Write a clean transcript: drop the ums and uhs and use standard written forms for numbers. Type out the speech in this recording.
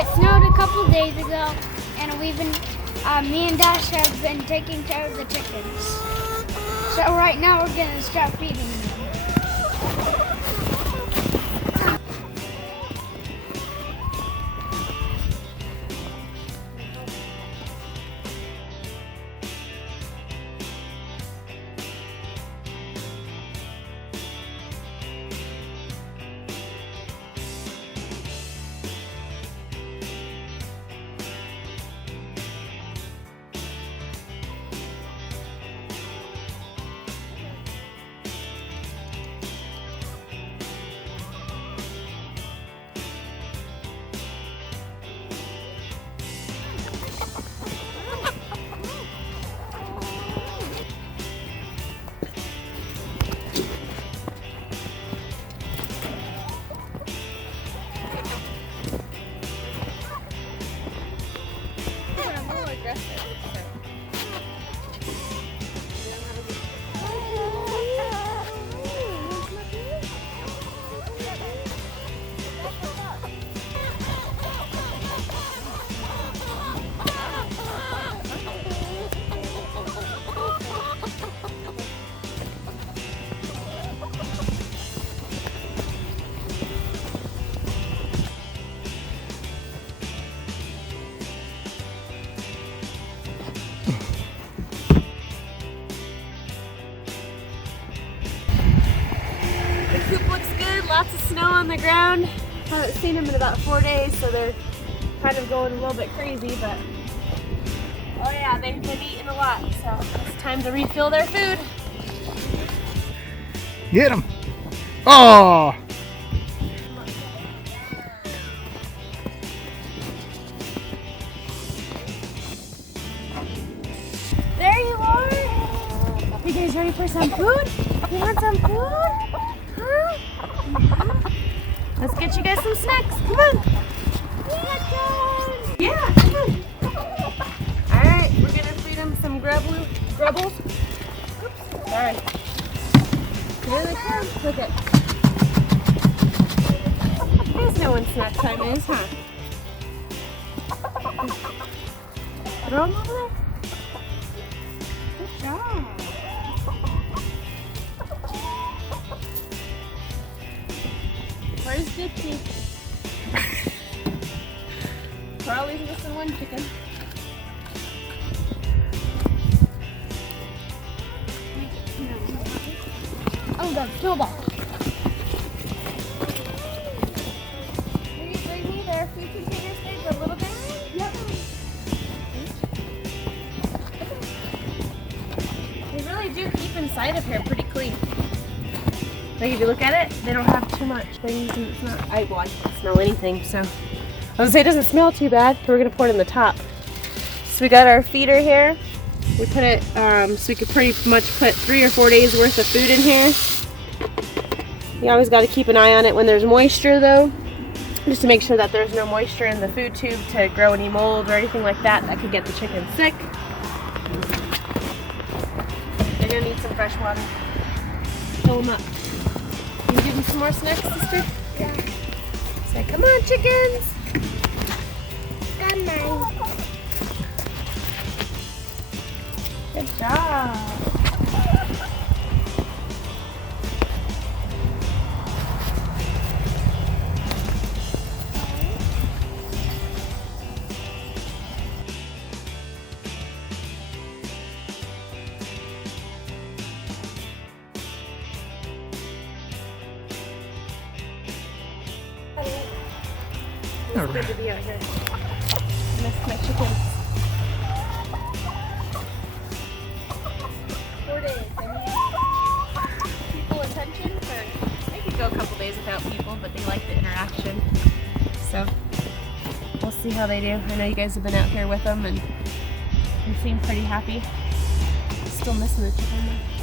It snowed a couple days ago, and me and Dash have been taking care of the chickens. So right now we're gonna start feeding them. The coop looks good, lots of snow on the ground. Haven't seen them in about 4 days, so they're kind of going a little bit crazy, but oh yeah, they've been eating a lot, so it's time to refill their food. Get them. Oh. There you are. You guys ready for some food? You want some food? Huh? Let's get you guys some snacks. Come on. Yeah, come on. All right, we're gonna feed them some grubbles. Oops, sorry. Here they come. Look it. There's no one snack time is, huh? Throw them over there. Good job. Where's Dipsy? Charlie's missing one chicken. Oh, the snowball. Will you bring me their food container stage a little bit? Yep. They really do keep inside of here pretty clean. Like if you look at it, they don't have too much things, and it's not. I can't smell anything, so I was gonna say it doesn't smell too bad. We're gonna pour it in the top. So we got our feeder here. We put it so we could pretty much put 3 or 4 days worth of food in here. You always got to keep an eye on it when there's moisture, though, just to make sure that there's no moisture in the food tube to grow any mold or anything like that could get the chicken sick. They're gonna need some fresh water. Fill them up. Can you give them some more snacks, sister? Yeah. Say, come on, chickens! Come on. Good job. It's good to be out here. I miss my chickens. 4 days. I need people attention for. I could go a couple days without people, but they like the interaction. So we'll see how they do. I know you guys have been out here with them and they seem pretty happy. Still missing the chicken though.